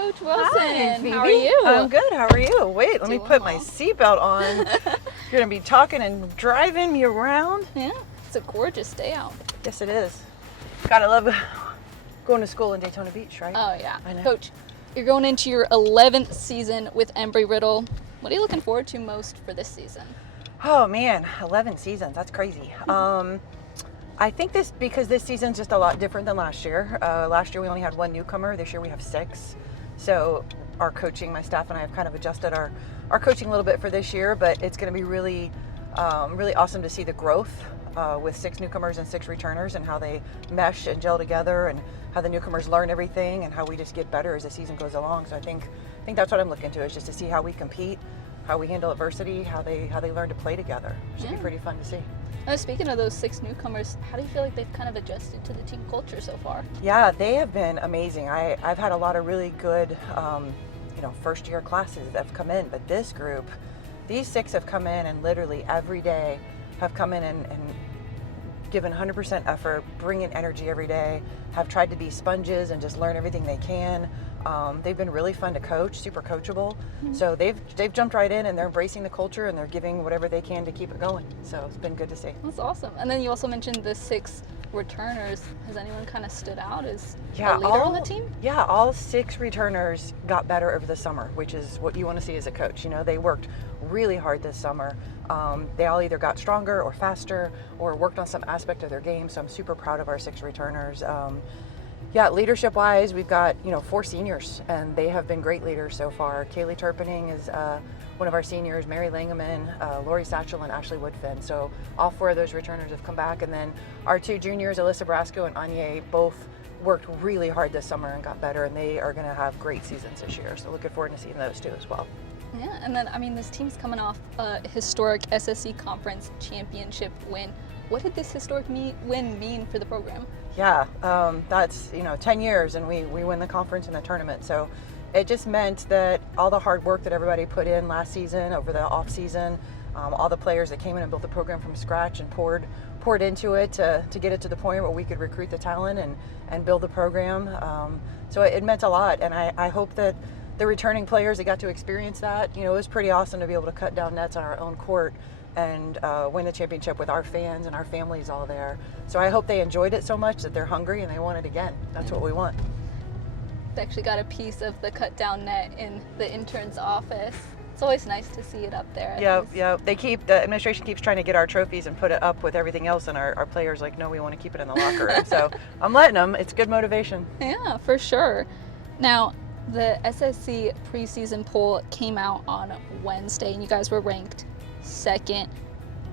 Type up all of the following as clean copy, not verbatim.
Coach Wilson. Hi, Phoebe. How are you? I'm good. How are you? Wait, let me Doing put my well. seatbelt on. You're going to be talking and driving me around? Yeah, it's a gorgeous day out. Yes, it is. Gotta love going to school in Daytona Beach, right? Oh, yeah. I know. Coach, you're going into your 11th season with Embry-Riddle. What are you looking forward to most for this season? Oh, man. 11 seasons. That's crazy. I think because this season's just a lot different than last year. Last year we only had one newcomer. This year we have 6. So our coaching, my staff and I have kind of adjusted our coaching a little bit for this year, but it's going to be really awesome to see the growth with 6 newcomers and 6 returners and how they mesh and gel together and how the newcomers learn everything and how we just get better as the season goes along. So I think that's what I'm looking to, is just to see how we compete, how we handle adversity, how they learn to play together. It should be pretty fun to see. Speaking of those 6 newcomers, how do you feel like they've kind of adjusted to the team culture so far? Yeah, they have been amazing. I've had a lot of really good, first year classes that have come in, but this group, these 6 have come in and literally every day have come in and given 100% effort, bringing energy every day, have tried to be sponges and just learn everything they can. They've been really fun to coach, super coachable. So they've jumped right in and they're embracing the culture and they're giving whatever they can to keep it going. So it's been good to see. That's awesome. And then you also mentioned the 6 returners. Has anyone kind of stood out as a leader on the team? Yeah, all 6 returners got better over the summer, which is what you want to see as a coach. You know, they worked really hard this summer. They all either got stronger or faster or worked on some aspect of their game. So I'm super proud of our 6 returners. Leadership wise, we've got 4 seniors and they have been great leaders so far. Kaylee Turpening is one of our seniors, Mary Langeman, Lori Satchel, and Ashley Woodfin. So all 4 of those returners have come back, and then our 2 juniors, Alyssa Brasco and Anya, both worked really hard this summer and got better, and they are going to have great seasons this year. So looking forward to seeing those 2 as well. Yeah, and then this team's coming off a historic SSC Conference Championship win. What did this historic win mean for the program? Yeah, that's 10 years and we win the conference and the tournament. So it just meant that all the hard work that everybody put in last season, over the off season, all the players that came in and built the program from scratch and poured into it to get it to the point where we could recruit the talent and build the program. So it meant a lot, and I hope that the returning players that got to experience that, it was pretty awesome to be able to cut down nets on our own court and win the championship with our fans and our families all there. So I hope they enjoyed it so much that they're hungry and they want it again. That's what we want. I actually got a piece of the cut down net in the intern's office. It's always nice to see it up there. Yeah. The administration keeps trying to get our trophies and put it up with everything else, and our players like, no, we want to keep it in the locker room. So I'm letting them. It's good motivation. Yeah, for sure. Now, the SSC preseason poll came out on Wednesday, and you guys were ranked 2nd.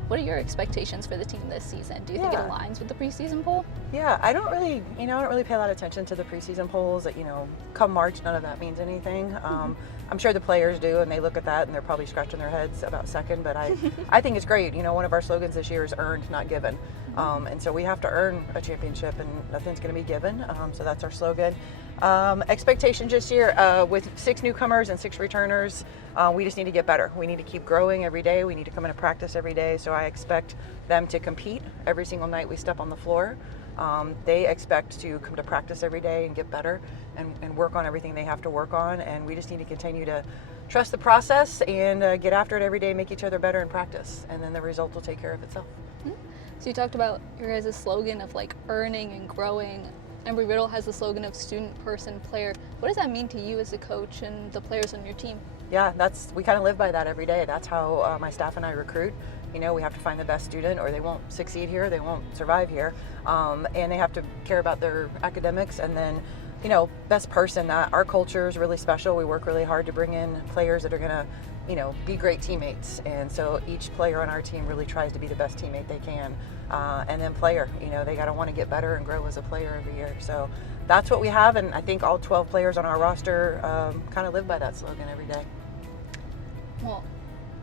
What are your expectations for the team this season? Do you think it aligns with the preseason poll? Yeah, I don't really pay a lot of attention to the preseason polls. That come March, none of that means anything. I'm sure the players do, and they look at that and they're probably scratching their heads about 2nd. But I think it's great. One of our slogans this year is earned, not given. And so we have to earn a championship, and nothing's going to be given. So that's our slogan. Expectations this year with 6 newcomers and 6 returners. We just need to get better. We need to keep growing every day. We need to come into practice every day. So I expect them to compete every single night we step on the floor. They expect to come to practice every day and get better and work on everything they have to work on. And we just need to continue to trust the process and get after it every day, make each other better in practice. And then the result will take care of itself. So you talked about your guys' slogan of earning and growing. Embry-Riddle has the slogan of student, person, player. What does that mean to you as a coach and the players on your team? Yeah, we kind of live by that every day. That's how my staff and I recruit. We have to find the best student or they won't succeed here, they won't survive here. And they have to care about their academics, and then, best person. Our culture is really special. We work really hard to bring in players that are going to, be great teammates. And so each player on our team really tries to be the best teammate they can. And then player, they got to want to get better and grow as a player every year. So that's what we have, and I think all 12 players on our roster kind of live by that slogan every day. Well,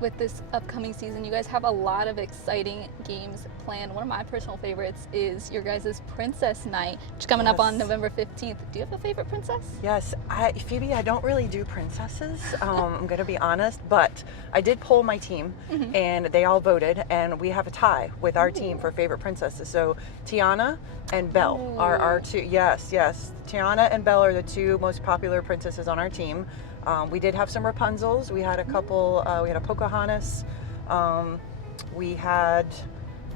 with this upcoming season, you guys have a lot of exciting games planned. One of my personal favorites is your guys' Princess Night, which is coming up on November 15th. Do you have a favorite princess? Yes, Phoebe, I don't really do princesses, I'm going to be honest, but I did poll my team, and they all voted, and we have a tie with our team for favorite princesses. So Tiana and Belle are our two. Yes, Tiana and Belle are the two most popular princesses on our team. We did have some Rapunzels. We had a couple. We had a Pocahontas. We had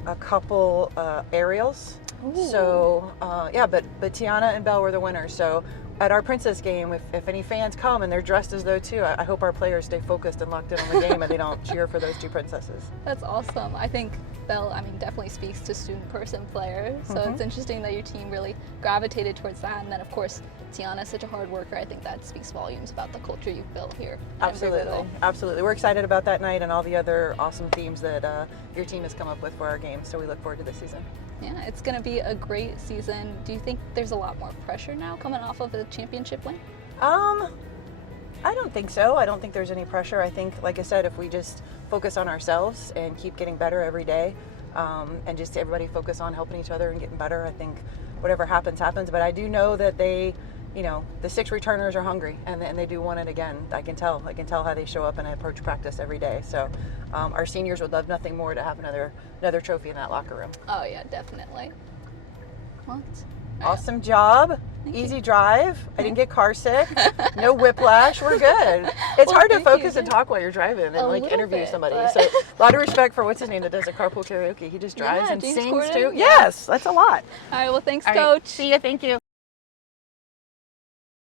a couple Ariels. So yeah, but Tiana and Belle were the winners. So at our princess game, if any fans come and they're dressed as though too, I hope our players stay focused and locked in on the game and they don't cheer for those two princesses. That's awesome. I think Belle, definitely speaks to student person player. So it's interesting that your team really gravitated towards that. And then of course, Tiana's such a hard worker. I think that speaks volumes about the culture you've built here. Absolutely. We're excited about that night and all the other awesome themes that your team has come up with for our game. So we look forward to this season. Yeah, it's going to be a great season. Do you think there's a lot more pressure now coming off of a championship win? I don't think so. I don't think there's any pressure. I think, like I said, if we just focus on ourselves and keep getting better every day, and just everybody focus on helping each other and getting better, I think whatever happens, happens. But I do know that they, the 6 returners are hungry and they do want it again. I can tell how they show up and approach practice every day. So our seniors would love nothing more to have another trophy in that locker room. Oh yeah, definitely. Well, awesome job. Easy drive. I didn't get car sick. No whiplash. We're good. It's hard to focus and talk while you're driving and interview somebody. So a lot of respect for what's his name that does the carpool karaoke. He just drives and sings too. Yes, that's a lot. All right. Well, thanks, All Coach. Right. See you. Thank you.